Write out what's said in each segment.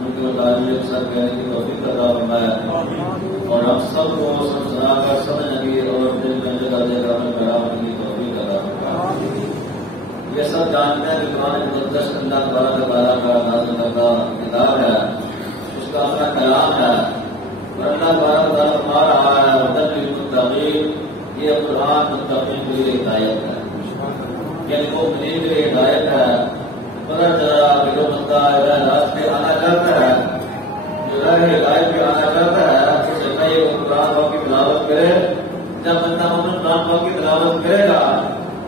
ان کے متعلق سب کہنے کی توفیق عطا فرمائے اور ہم سب کو سنا کر سمجھنے کی اور دل میں جگہ دے کر عمل کرانے کی توفیق عطا فرمائے۔ یہ سب جانتے ہیں کہ قرآن مقدس اللہ تبارک و تعالیٰ کا نازل کردہ کتاب ہے، اس کا اپنا کلام ہے اور اللہ تبارک و تعالیٰ فرما رہا ہے ہدی للمتقین، یہ قرآن متقین کے لیے ہدایت ہے، یعنی مومنین کے لیے ہدایت ہے۔ مگر ذرا جو بندہ راست پہ آنا چاہتا ہے، جو راہ ہدایت پہ آنا چاہتا ہے، اس سے پہلے وہ قرآن پاک کی تلاوت کرے۔ جب بندہ قرآن پاک کی تلاوت کرے گا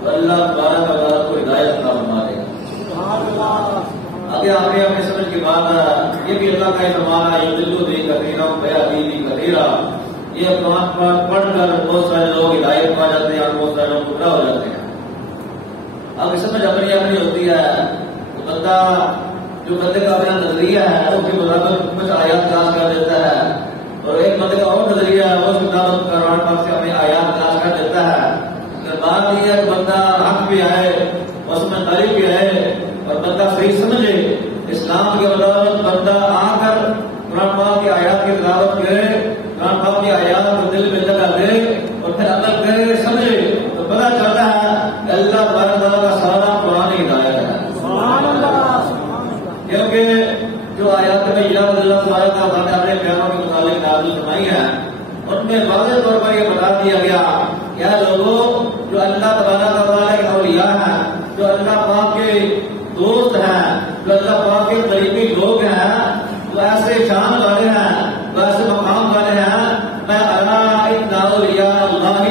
تو اللہ تبارک و تعالیٰ کو ہدایت عطا فرما دے گا۔ آگے آگے اپنے سمجھ کی بات ہے، یہ بھی اللہ کا فرمان ہے یضل به کثیرا ویہدی به کثیرا۔ یہ قرآن پاک پڑھ کر بہت سارے لوگ ہدایت پا جاتے ہیں اور بہت سارے لوگ گمراہ ہو جاتے ہیں۔ اب سمجھ اپنی اپنی ہوتی ہے، بندہ جو بندے کا اپنا نظریہ ہے اس کے مطابق کچھ آیات تلاش کر دیتا ہے، اور ایک بندے کا اور نظریہ ہے وہ اس مطابق قرآن پاک سے اپنی آیات تلاش کر دیتا ہے۔ بات یہ ہے کہ بندہ حق بھی آئے اس میں قریب بھی رہے اور بندہ صحیح سمجھے اسلام کے مطابق، بندہ آ کر قرآن پاک کی آیات کی تلاوت کرے، قرآن پاک کی آیات کو دل میں جگہ دے اور پھر عمل کرے، سمجھے تو پتہ چلتا ہے کہ اللہ تبارک و تعالیٰ کا سارا قرآن ہدایت ہے۔ کیونکہ جو آیات میں اللہ تبارک و تعالیٰ نے اپنے پیاروں کے متعلق نازل فرمائی ہے ان میں واضح طور پر یہ بتا دیا گیا یا لوگوں جو اللہ تبارک و تعالیٰ کے اولیاء ہیں، جو اللہ پاک کے دوست ہیں، جو اللہ پاک کے قریبی لوگ ہیں، جو ایسے شان والے ہیں، جو ایسے مقام والے ہیں، میں الا ان اولیاء اللہ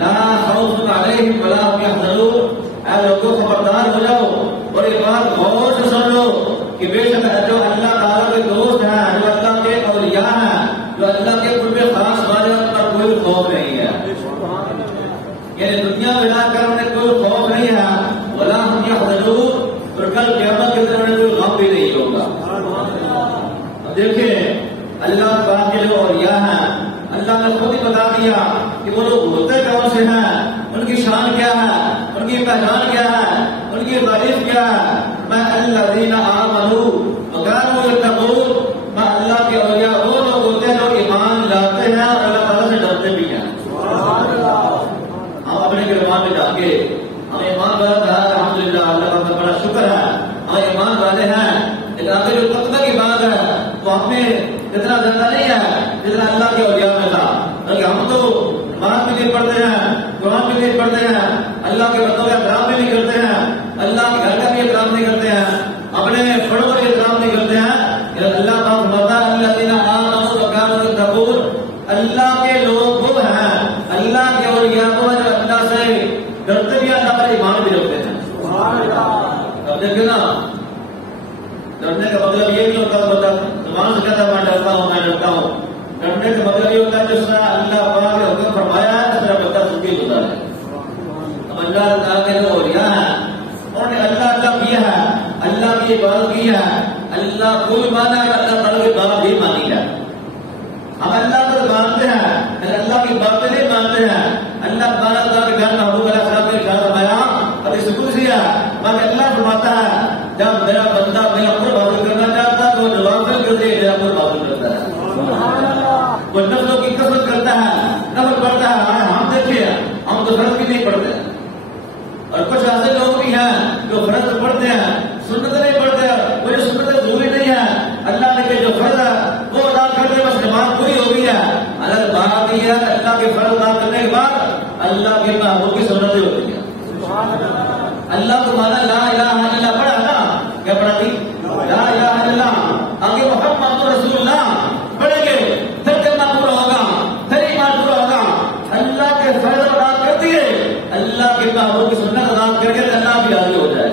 لا خوف علیہم ولا هم يحزنون، اے لوگوں خبردار ہو جاؤ اور یہ بات غور سے سن لو کہ بے شک جو اللہ تعالیٰ کے دوست ہیں، جو اللہ کے اولیاء ہیں، جو اللہ کے قرب خاص والے ان پر کوئی خوف نہیں ہے، یعنی دنیا میں لا کر انہیں کوئی خوف نہیں ہے، ولا هم يحزنون، اور کل قیامت کے دن انہیں کوئی غم بھی نہیں ہوگا۔ اب دیکھیں اللہ پاک کے جو اولیاء ہیں اللہ نے خود ہی بتا دیا کہ وہ لوگ ہوتے کون سے ہیں، ان کی شان کیا ہے، ان کی پہچان کیا ہے، ان کی تعریف کیا ہے۔ میں الذین آمنوا وکانوا یتقون، میں اللہ کے اولیاء وہ لوگ ہوتے ہیں جو ایمان لاتے ہیں اور اللہ تعالیٰ سے ڈرتے بھی ہیں۔ ہم اپنے گرمان میں جا کے ہم ایمان والے ہیں، الحمدللہ اللہ کا بڑا شکر ہے ہم ایمان والے ہیں، لیکن آگے جو تقوی کی بات ہے تو ہم میں اتنا زیادہ نہیں ہے جتنا اللہ کے اولیاء میں تھا، بلکہ ہم تو نماز بھی نہیں پڑھتے ہیں، قرآن بھی نہیں پڑھتے ہیں، اللہ کے بندوں کا احترام بھی نہیں کرتے ہیں، اللہ کے گھر کا بھی احترام نہیں کرتے ہیں، اپنے بڑوں کا بھی احترام نہیں کرتے ہیں۔ اللہ کا فرماتا ہے الذین آمنوا وکانوا یتقون، اللہ کے لوگ وہ ہیں، اللہ کے اولیاء وہ جو اللہ سے ڈرتے بھی، اللہ پر ایمان بھی رکھتے ہیں۔ اب دیکھیں نا، ڈرنے کا مطلب یہ نہیں ہوتا بندہ زبان سے کہتا ہے میں ڈرتا ہوں میں ڈرتا ہوں، ڈرنے کا مطلب یہ ہوتا ہے جس طرح اللہ پاک نے حکم فرمایا ہے اس طرح بندہ سن کے ہوتا ہے۔ اب اللہ تعالیٰ کے جو اولیاء ہیں انہوں نے اللہ اللہ کیا ہے، اللہ کی عبادت کی ہے، اللہ کو بھی مانا ہے، اللہ تعالیٰ کی بات بھی مانی ہے۔ ہم اللہ کو مانتے ہیں لیکن اللہ کی باتیں نہیں مانتے ہیں۔ اللہ تعالیٰ کے گھر محبوب علیہ السلام نے ارشاد فرمایا حدیث قدسی ہے، مگر اللہ فرماتا ہے جب میرا بندہ میرا قرب حاصل کرنا چاہتا ہے تو نوافل کرتے میرا قرب حاصل کرتا ہے، وہ نفلوں کی کثرت کرتا ہے، نفل پڑھتا ہے۔ ہم دیکھیے ہم تو فرض بھی نہیں پڑھتے، اور کچھ ایسے لوگ بھی ہیں جو فرض پڑھتے ہیں سنت نہیں پڑھتے، وہ جو سنت ضروری نہیں ہے، اللہ نے کہ جو فرض ہے وہ ادا کرتے بس نماز پوری ہو گئی ہے۔ الگ بات یہ ہے اللہ کے فرض ادا کرنے کے بعد اللہ کے محبوب کی سنتیں ہوتی ہیں۔ اللہ کو مانا لا الہ الا اللہ پڑھا نا، کیا پڑھا تھی؟ لا الہ الا اللہ، آگے محمد رسول اللہ پڑھیں گے، پھر کلمہ پورا ہوگا، پھر ایمان پورا ہوگا۔ اللہ کے فرض ادا کر دیے، اللہ کے محبوب کی سنت ادا کر کے اللہ بھی راضی ہو جائے۔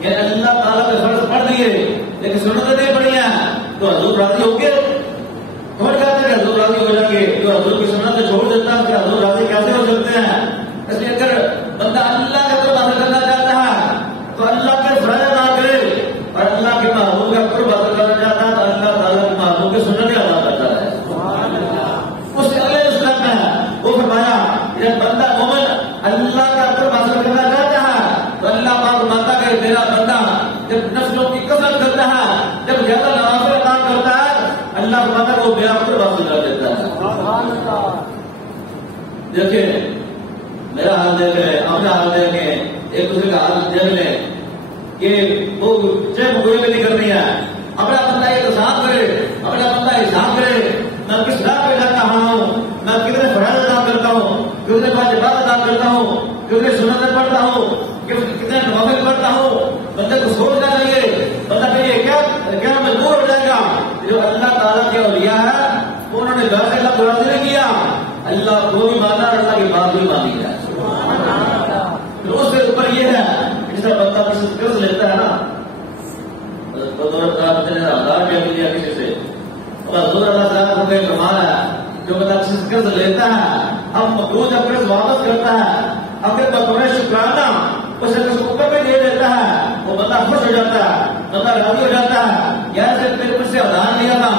یعنی اللہ تعالیٰ کے فرض پڑھ دیے لیکن سنت نہیں پڑھی ہیں تو حضور راضی ہو گئے؟ کون کہتے ہیں کہ حضور راضی ہو جائیں گے؟ جو حضور کی سنت سے چھوڑ دیتا ہے کہ حضور راضی کیسے ہو سکتے ہیں؟ اس لیے اگر بندہ اللہ کا قرب حاصل کرنا چاہتا ہے تو اللہ کے فرض ادا کرے، اور اللہ کے محبوب کا قرب حاصل کرنا چاہتا ہے تو اللہ تعالیٰ کے محبوب کی سنتیں ادا کرتا ہے۔ اس سے اگلے اسلام میں وہ فرمایا جب بندہ مومن اللہ کا قرب حاصل کرنا چاہتا ہے تو اللہ پاک فرماتا ہے میرا بندہ جب نفلوں کی کثرت کرتا ہے، جب فرماتا ہے وہ بے وقت واپس کر دیتا ہے. دیکھیں میرا حال دیکھیں, اپنا حال دیکھیں, ایک دوسرے کا حال دیکھ لیں کہ وہ چھ مغوی میں نہیں کرنی ہے. اپنا بندہ احتساب کرے, اپنا بندہ حساب کرے, میں کس راہ پہ جاتا ہوں, میں کتنے فرائض ادا کرتا ہوں, کتنے واجبات ادا کرتا ہوں, کتنے سنتیں پڑھتا ہوں, کتنے نوافل پڑھتا ہوں. بندے کو سوچنا چاہیے, بندہ کہیے کیا مجبور ہو جائے گا. جو اللہ تعالیٰ کے اولیاء ہے انہوں نے گھر سے اللہ کو راضی نہیں کیا, اللہ کو بھی مانا اور اللہ کی بات بھی مانی ہے. اس سے اوپر یہ ہے جس طرح بندہ کسی سے قرض لیتا ہے نا, ہزار کیا کسی سے, حضور اللہ صاحب کو کہیں کمانا ہے, جو بندہ کسی سے قرض لیتا ہے اب مقروض جب قرض واپس کرتا ہے, اگر بطور شکرانہ اسے کسی اوپر پہ دے دیتا ہے, وہ بندہ خوش ہو جاتا ہے, بندہ راضی ہو جاتا ہے. جیسے میرے مجھ سے ادھار لیا تھا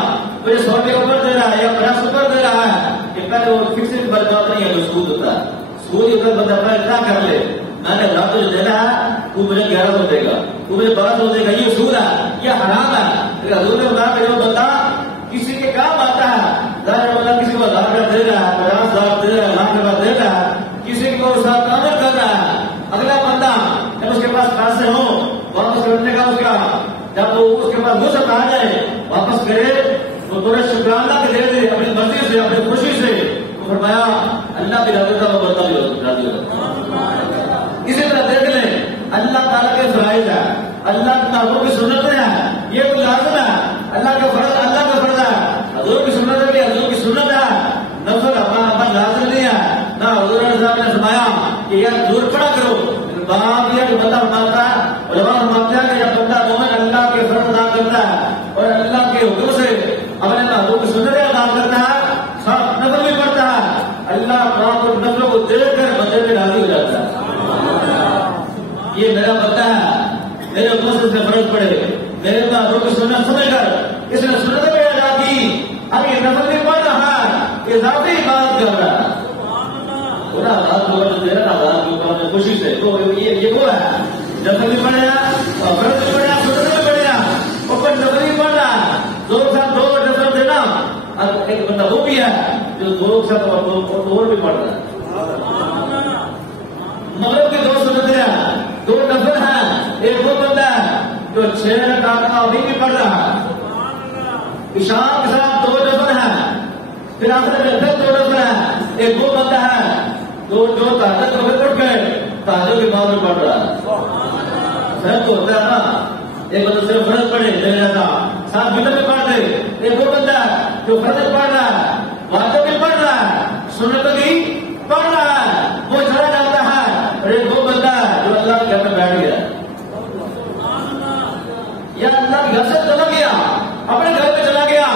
مجھے 100 روپے اوپر دے رہا ہے یا 50 اوپر دے رہا ہے, کہ پہلے وہ فکس برباد نہیں ہے, وہ سود ہوتا ہے. سود ہوتا بندہ اپنا اتنا کر لے, میں نے رات جو دینا ہے وہ مجھے 1100 دے گا, وہ مجھے 1200 دے گا, یہ سود ہے, یہ حرام ہے. حضور نے بتایا کہ جو بندہ کسی کے کام آتا ہے, ظاہر بندہ کسی کو 1000 روپے دے رہا ہے, 50,000 دے رہا ہے, 1,00,000 روپے دے رہا ہے, کسی کو اس کا تعمیر کر رہا ہے. اگلا بندہ جب اس کے پاس پیسے ہوں واپس کرنے کا, اس کا جب وہ اس کے پاس وسعت آ جائے واپس کرے, وہ تھوڑے شکرانہ کے دے دے اپنی مرضی سے, اپنی خوشی سے. فرمایا اللہ بھی راضی تھا, وہ بندہ بھی راضی ہوتا. اسی طرح دیکھ لیں اللہ تعالیٰ کے فرائض ہے, اللہ کی تعلق کی سنتیں ہیں, یہ کوئی لازم ہے. اللہ کا فرض اللہ کا فرض ہے, حضور کی سنت بھی حضور کی سنت ہے, نفل اپنا لازم نہیں ہے. نہ حضور صاحب نے فرمایا کہ یار ضرور پڑا کرو, بات یہ کہ بندہ فرماتا ہے, علماء فرماتے ہیں کہ جب بندہ مومن اللہ کے فرض ادا کرتا ہے اور اللہ کے حکم سے اپنے حضور کی سنتیں ادا کرتا ہے, نفل بھی پڑتا ہے, اللہ پاک اور نفلوں کو دیکھ کر بندے پہ راضی ہو جاتا ہے. یہ میرا بندہ ہے, میرے اوپر سے فرض پڑے, میرے حضور کی سنت سمجھ کر اس نے سنتیں بھی ادا کی, اب یہ نفل بھی پڑھ رہا ہے, اضافی بات کر رہا ہے. آزاد کے اوپر دے رہا نا, آزاد کے اوپر خوشی سے, تو یہ وہ ہے نفل بھی پڑھ رہا, فرض بھی پڑھ رہا, سنت بھی پڑھ رہا, اوپر نفل بھی پڑھ رہا. 2 ساتھ 2 نفل دینا, اب ایک بندہ وہ بھی ہے جو 2 ساتھ اور بھی پڑھ رہا ہے. مغرب کی 2 سنتیں ہیں, 2 نفل ہیں, ایک وہ بندہ ہے جو 6 رکعت ابھی بھی پڑھ رہا ہے. عشاء کے ساتھ 2 نفل ہیں, پھر آخر میں پھر 2 نفل ہیں. ایک وہ بندہ ہے جو تہجد کو پھر اٹھ گئے, تہجد کی بعد میں پڑھ رہا ہے. صرف تو ہوتا ہے نا, ایک بندہ صرف فرض پڑھے نہیں رہتا, ساتھ بدر بھی پڑھ دے. ایک وہ بندہ ہے جو فرض پڑھ رہا ہے, واجب بھی پڑھ رہا ہے, سنت بھی پڑھ رہا ہے, وہ چلا جاتا ہے. اور ایک وہ بندہ ہے جو اللہ کے گھر میں بیٹھ گیا, یا اللہ کے گھر سے چلا گیا, اپنے گھر میں چلا گیا,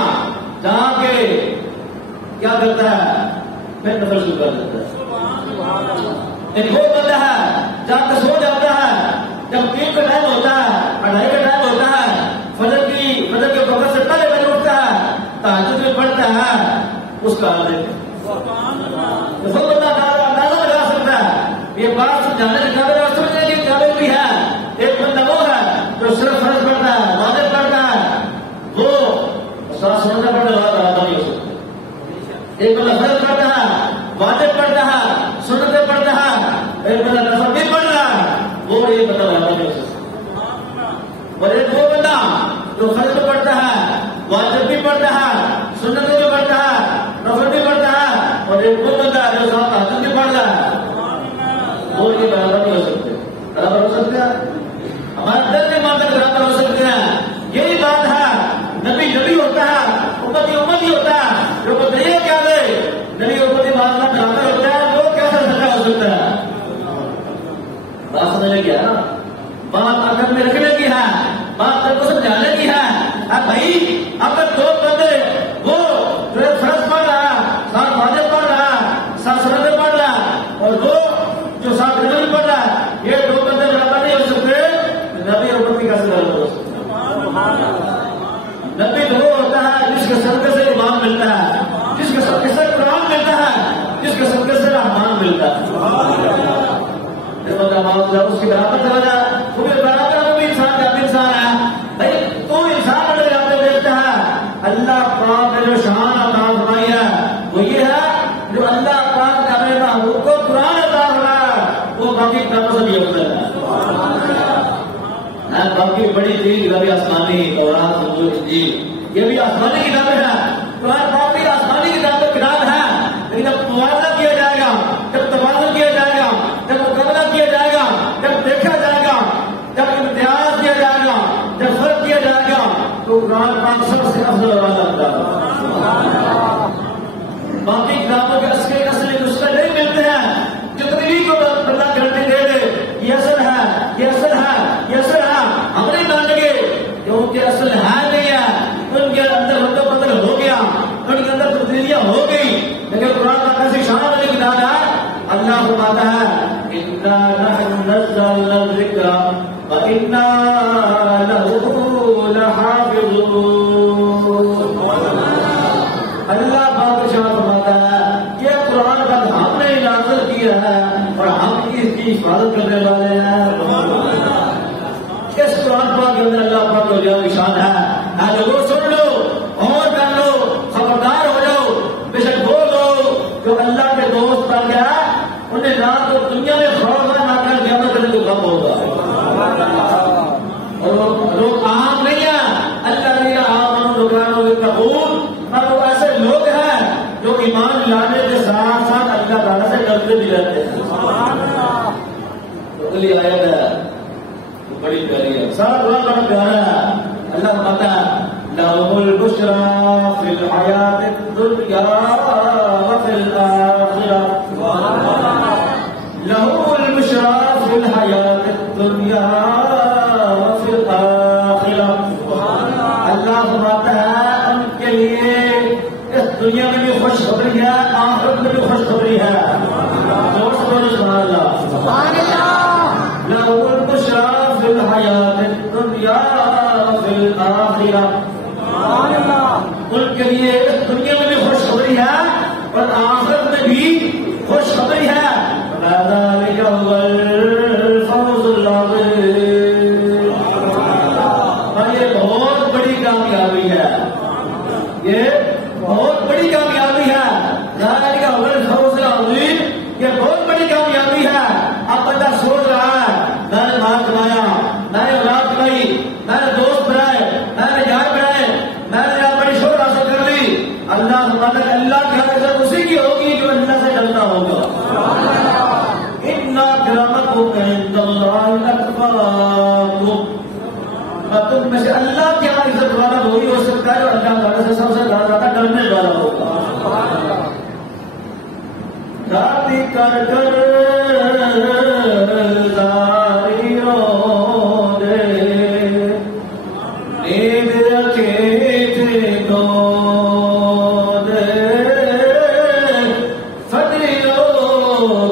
جہاں کے کیا کرتا ہے پھر نفل شروع کر دیتا ہے. ایک وہ بندہ ہے جہاں پہ سو جاتا ہے, جب 3 کا ٹائم ہوتا ہے, 2:30 کا ٹائم ہوتا ہے, فجر کے وقت سے پہلے پہلے اٹھتا ہے, تہجد میں پڑھتا ہے, اس کا بندہ اندازہ لگا سکتا ہے. یہ بات سمجھانے کے قابل سمجھنے کے قابل بھی ہے. ایک بندہ وہ ہے جو صرف فرض پڑھتا ہے, واجب پڑھتا ہے, وہ سنت پڑھنے والا برابر نہیں ہو سکتا. ایک بندہ فرض پڑھتا ہے, واجب پڑھتا ہے, سنتیں پڑھتا ہے, ایک بندہ نفل بھی پڑھ رہا ہے, وہ یہ بندہ برابر نہیں ہو سکتا. اور ایک وہ بندہ جو فرض پڑھتا ہے, واجب بھی پڑھتا ہے, سنتیں بھی پڑھتا ہے, نفل بھی پڑھتا ہے, اور ایک وہ بندہ جو ساتھ تہجد بھی پڑھ رہا ہے, وہ یہ برابر نہیں ہو سکتے. برابر ہو سکتے ہیں, ہمارے دل کے ماں تک برابر ہو سکتے ہیں. یہی بات ہے, نبی ہوتا ہے, امتی ہوتا ہے. جو بتائیے کیا دے, نبی امتی بات کا برابر ہوتا ہے, وہ کیسے سچا ہو سکتا ہے. بات سمجھنے کی ہے نا, بات عقل میں رکھنے کی ہے, بات عقل کو سمجھانے کی ہے. اب بھائی اگر 2 بندے, وہ جو فرض پڑھ رہا ہے, ساتھ واجب پڑھ رہا ہے, ساتھ سنتیں پڑھ رہا ہے, اور وہ جو ساتھ نفل پڑھ رہا ہے, یہ 2 بندے برابر نہیں ہو سکتے. نبی اور امتی کیسے برابر ہو سکتے. نبی تو وہ ہوتا ہے جس کے صدقے سے ایمان ملتا ہے, جس کے صدقے سے قرآن ملتا ہے, جس کے صدقے سے رحمان ملتا ہے. اس کی برابر سے وجہ وہ بھی برابر, وہ بھی انسان کا انسان ہے. بھائی تو انسان اگر آپ کو دیکھتا ہے, اللہ پاک نے جو شان عطا فرمائی ہے وہ یہ ہے جو اللہ پاک نے اپنے محبوب کو قرآن عطا فرمایا وہ باقی کتابوں سے بھی افضل ہے. باقی بڑی چیز کتابیں آسمانی تورات زبور انجیل یہ بھی آسمانی کتابیں ہیں. قرآن پاک بھی آسمانی کتاب ہے لیکن جب موازنہ کیا جائے گا جب توازن کیا جائے گا جب مقابلہ کیا جائے گا جب دیکھا جائے گا جب امتیاز کیا جائے گا جب فرق کیا جائے گا تو قرآن پاک سب سے افضل اور اعلیٰ ہے. باقی کتابوں کے اصلی نسخے نہیں ملتے ہیں. جتنی بھی کو بندہ کرنے دے دے یہ اصل ہے یہ اصل ہے یہ اصل ہے ہم نہیں مانیں گے کیونکہ اصل ہے نہیں ہے. ان کے اندر بدل ہو گیا ان کے اندر تبدیلیاں ہو گئی لیکن قرآن کا ایسی شان والی کتاب ہے. اللہ فرماتا ہے اِنَّا نَحْنُ نَزَّلْنَا الذِّكْرَ وَإِنَّا لَهُ لَحَافِظُونَ. اللہ پاک شان فرماتا ہے کہ قرآن کا ہم نے نازل کیا ہے اور ہم اس کی حفاظت کرنے والے ہیں. اس قرآن پاک کے اندر اللہ پاک کا جو شان ہے لوگوں سن لو اور کر لو خبردار ہو جاؤ. بے شک وہ لوگ جو اللہ کے دوست بن گیا انہیں نہ تو دنیا میں خوف ہے نہ کر قیامت کرنے کو غم ہوگا. اور لوگ عام نہیں ہیں اللہ نے عام لوگوں کے قبول اور وہ ایسے لوگ ہیں جو ایمان لانے کے ساتھ ساتھ اللہ تعالیٰ سے ڈرتے بھی رہتے ہیں. اگلی آیت ہے بڑی پیاری ہے سارا قرآن بڑا پیارا ہے. اللہ فرماتا ہے لَهُمُ الْبُشْرَى فِي الْحَيَاةِ الدُّنْيَا وَفِي الْآخِرَةِ لَهُمُ الْبُشْرَى فِي الْحَيَاةِ الدُّنْيَا وَفِي الْآخِرَةِ. اللہ فرماتا ہے ان کے لیے اس دنیا میں بھی خوشخبری ہے آخرت میں بھی خوشخبری ہے. سبحان اللہ لَهُمُ الْبُشْرَى فِي الْحَيَاةِ الدُّنْيا وَفِي الْآخِرَةِ. ان کے لیے اس دنیا میں بھی خوشخبری ہے اور آخرت میں بھی خوشخبری ہے. ذَلِكَ هُوَ الْفَوْزُ الْعَظِيمُ. اور یہ بہت بڑی کامیابی ہے یہ بہت بڑی کامیابی ہے. ذَلِكَ هُوَ الْفَوْزُ الْعَظِيمُ. یہ بہت بڑی کامیابی ہے. اب بندہ سوچ رہا ہے میں نے مال کمایا میں نے اولاد کمائی میں نے دوست بنائے میں نے یار بنائے میں نے بڑی شہرت حاصل کر لی. اللہ فرماتا ہے اللہ کی عزت اسی کی ہوگی جو اللہ سے ڈرتا ہوگا. اِنَّ أَكْرَمَكُمْ عِندَ اللَّهِ أَتْقَاكُمْ. اور تم میں سے اللہ کی عزت والا وہی ہو سکتا ہے جو اللہ تعالیٰ سے سب سے زیادہ ڈرنے والا ہوگا. دادی کر کر زاریوں دے نیند رکھے تھے دو دے فضلو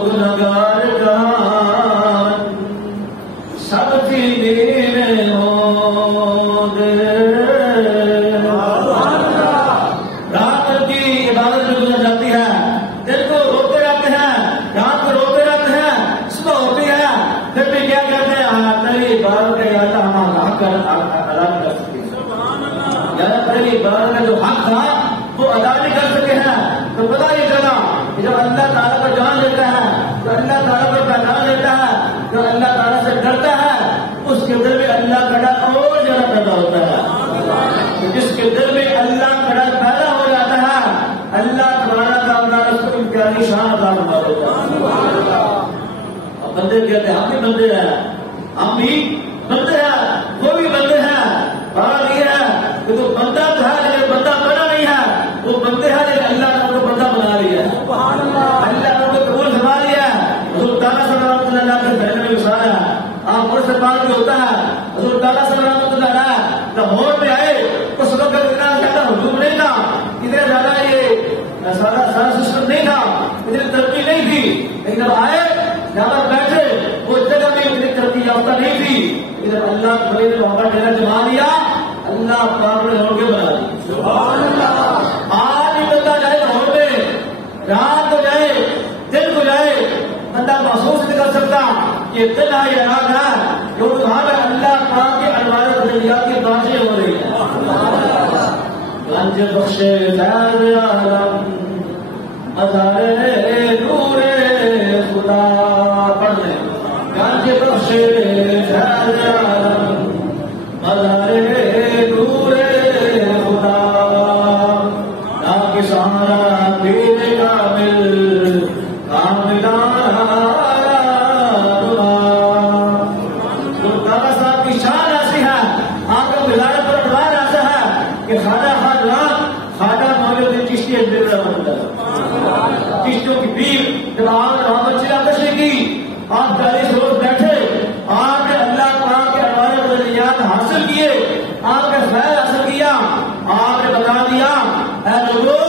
گنہگار جان سب کی دین ہو دے. رات کی عبادت میں گزر جاتی ہے دل کو روتے رہتے ہیں رات کو روتے رہتے ہیں صبح ہوتی ہے پھر بھی کیا کہتے ہیں تیری عبادت کا یا اللہ ہم حق ادا کر سکتے ہیں یا تیری عبادت کا جو حق تھا وہ ادا نہیں کر سکے ہیں. تو پتا یہ چلا کہ جب اللہ تعالیٰ کو جان لیتا ہے جو اللہ تعالیٰ کو پہچان لیتا ہے جو اللہ تعالیٰ سے ڈرتا ہے اس کے دل میں اللہ کا ڈر اور زیادہ پیدا ہوتا ہے. جس کے دل میں اللہ کا ڈر پیدا ہو جاتا ہے اللہ تبارک و تعالیٰ اس کو امتیازی شان عطا فرما دیتا ہے. اب بندے کہتے ہیں ہم بھی بندے ہیں ہم بھی بندے ہیں وہ بھی بندے ہیں. بات یہ ہے کہ تو بندہ تھا لیکن بندہ بنا نہیں ہے وہ بندے ہیں لیکن اللہ نے ان کو بندہ بنا لیا ہے. اللہ نے ان کو قبول فرما لیا ہے. حضور تعالیٰ صلی اللہ علیہ وسلم کے ذہن میں گزارا ہے آپ اور سے بات بھی ہوتا ہے. حضور تعالیٰ صلی اللہ علیہ وسلم لاہور میں آئے اس وقت اتنا زیادہ ہجوم نہیں تھا اتنا زیادہ یہ سارا سسٹم نہیں تھا اتنی ترقی نہیں تھی لیکن جب آئے جہاں پر بیٹھے وہ جگہ بھی اتنی ترقی یافتہ نہیں تھی لیکن جب اللہ نے وہاں پر ڈیرا جما دیا اللہ پاک نے لاہور کے بنا دی. آج بھی بندہ جائے لاہور میں رات کو جائے دن کو جائے بندہ محسوس نہیں کر سکتا کہ دن ہے یا رات ہے کیونکہ وہاں پہ اللہ پاک کے انوار تجلیات کی باتیں ہو رہی ہیں. گنج بخش فیض عالم مزار نور خدا پڑھ لیں گنج بخش فیض عالم مزار نور خدا نام سہارا پیر کامل کاملان دادا صاحب کی شان ایسی ہے آپ کو ولایت پر اٹھار ایسا ہے کہ خواجہ خواجہ مولوی چشتی چشتیوں کی پیر جب آپ وہاں پر چلا کشی کی آپ 40 روز بیٹھے آپ نے اللہ پاک کے انوار ولیات حاصل کیے آپ نے فیض حاصل کیا آپ نے بتا دیا اے لوگوں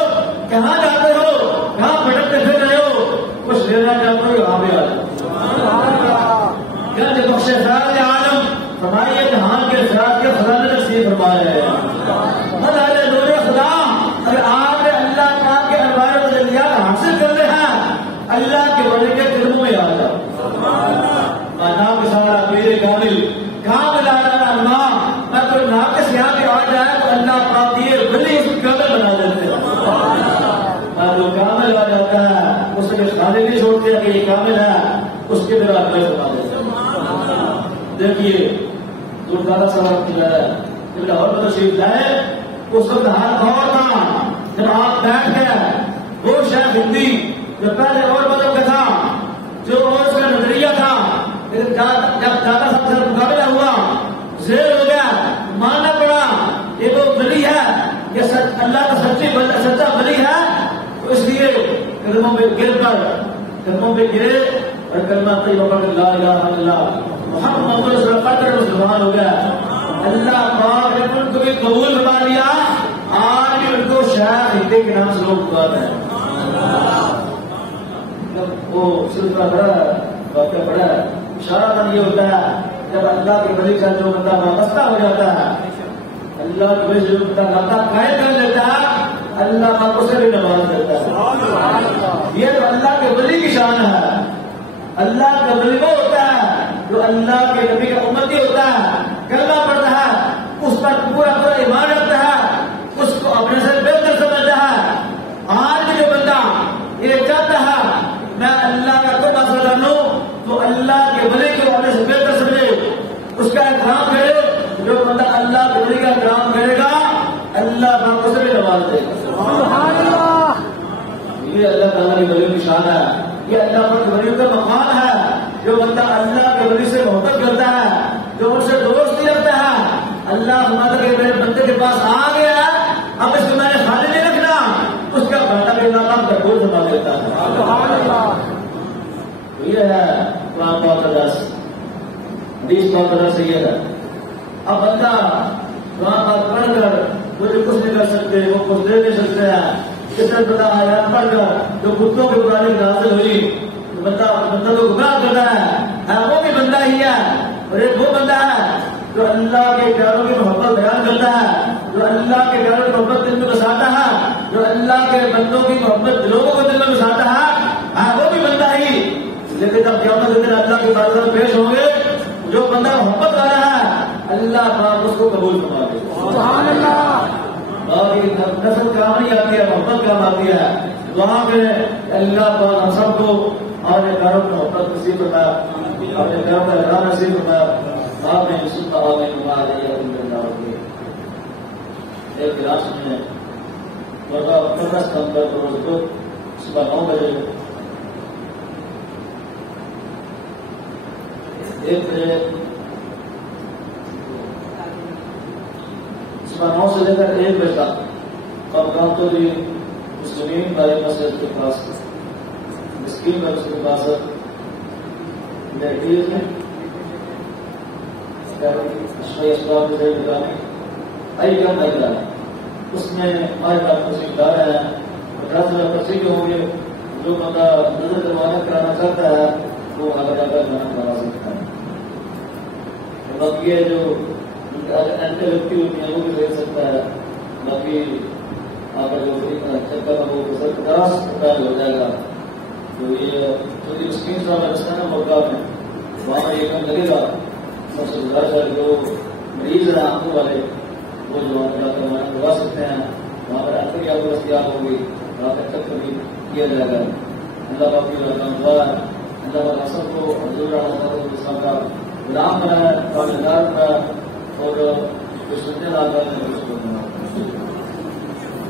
کہاں جاتے ہو کہاں بھٹکتے پھر رہے ہو کچھ لینا چاہتے ہو یہاں پہ آ جاؤ گنج بخش فیض عالم فرمائیے جہاں کے ذات کے خزانے نصیب فرمائے مزار نور خدا اگر آپ نے اللہ پاک کے انوار ولیات حاصل کر رہے ہیں اللہ کے ولی کے قدموں میں آ جاؤ نام سارا پیر کامل کامل اللہ میں کوئی ناقص یہاں پہ آ جائے تو اللہ پاک یہ ولی اس کو کامل بنا دیتے ہیں جو کامل آ جاتا ہے اس کے خالی نہیں چھوڑتے کہ یہ کامل ہے اس کے دل آپ میں بنا دیتے ہیں دیکھیے دردارا صاحب کی جب لاہور میں تشریف لائے اس وقت ہاتھ اور تھا جب آپ بیٹھ گئے وہ شاید ہندی جو پہلے اور بدل کا تھا جو اور اس کا نظریہ تھا لیکن جب دادا صاحب سے مقابلہ ہوا زیر ہو گیا ماننا پڑا یہ وہ ولی ہے یہ اللہ کا سچا ولی ہے تو اس لیے قدموں پہ گر گرے اور کلمہ طیبہ پڑھ لا الہ الا اللہ محمد رسول اللہ کا مسلمان ہو گیا اللہ پاک نے ان کو بھی قبول فرما لیا آج بھی ان کو شاید ہندی کے نام سے لوگ پکارتے ہیں وہ سلسلہ بڑا واقعہ بڑا اشارہ یہ ہوتا ہے جب اللہ کے ولی کا جو بندہ وابستہ ہو جاتا ہے اللہ کے ولی جو بندہ ناتا قائم کر لیتا ہے اللہ پاک اسے بھی نواز دیتا ہے یہ تو اللہ کے ولی کی شان ہے اللہ کا ولی وہ ہوتا ہے جو اللہ کے نبی کا امتی ہوتا ہے کلمہ پڑھتا ہے اس پر پورا ایمان رکھتا ہے اس کو اپنے سے بہتر سمجھتا ہے آج جو بندہ یہ چاہتا ہے میں اللہ کا کوئی مسئلہ جانوں تو اللہ کے ولی کو اپنے سے بہتر سمجھے اس کا احترام کرے جو بندہ اللہ کے ولی کا احترام کرے گا اللہ پاک اسے بھی نواز دے گا یہ اللہ تعالیٰ کی ولی کی شان ہے یہ اللہ پاک کے ولی کا مقام ہے جو بندہ اللہ کے ولی سے محبت کرتا ہے جو ان سے دوستی رکھتا ہے اللہ فرماتا ہے کہ میرے بندے کے پاس آ گیا اب اس کو میں نے خالی نہیں رکھنا اس کا بندہ کے نام کا گول سنبھال لیتا ہے یہ ہے قرآن پاک 10 حدیث پاک 10 یہ ہے اب بندہ قرآن پاک پڑھ کر مجھے کچھ نہیں کر سکتے وہ کچھ دے نہیں سکتے ہیں اس طرح بتا آیات پڑھ کر جو کتوں کے متعلق نازل ہوئی بندہ تو گناہ کرتا ہے وہ بھی بندہ ہی ہے اور ایک وہ بندہ ہے جو اللہ کے پیاروں کی محبت بیان کرتا ہے جو اللہ کے پیاروں کی محبت دل میں بساتا ہے جو اللہ کے بندوں کی محبت لوگوں کو دل میں بساتا ہے وہ بھی بندہ ہی لیکن جب قیامت کے دن اللہ کے بارگاہ میں پیش ہوں گے جو بندہ محبت کر رہا ہے اللہ پاک اس کو قبول فرما دے سبحان اللہ باقی نسل کام نہیں آتی ہے محبت کام آتی ہے وہاں پہ اللہ پاک ہم سب کو اور پیاروں کی محبت نصیب کرنا اور پیاروں کا احترام نصیب کرنا آپ نے یوسف کا آپ نے ایک کلاس میں پندرہ ستمبر کو روز کو صبح 9 بجے 1 بجے صبح 9 سے لے کر 1 بجے تک اور گاؤں تو بھی مسلمین بھائی مسجد کے پاس مسکین پر اس کے پاس بیٹھی ہے اس میں ہمارے پاس تشریف لا رہے ہیں 50,000 پرچے کے ہوں گے جو بندہ نظر کروانا کرانا چاہتا ہے وہ آگے جا کر گانا کروا سکتا ہے باقی جو اینٹر ویکتی ہوتی ہیں وہ بھی دیکھ سکتا ہے باقی آپ کا جو چکر ہے وہ 50 ہو جائے گا تو یہ تھوڑی اسکیم صاحب رستا ہے موقع میں وہاں یہ کم لگے گا سب سے گزارش ہے جو مریض ہیں آنکھوں والے وہ جو آپ کروا سکتے ہیں وہاں دستیاب ہوگی رات تک کبھی کیا جائے گا. اللہ پاک کی دعا ہے اللہ پاک اصل کو حضور السلام کا غلام بنایا، تابعدار بنایا اور اس کو سننے والا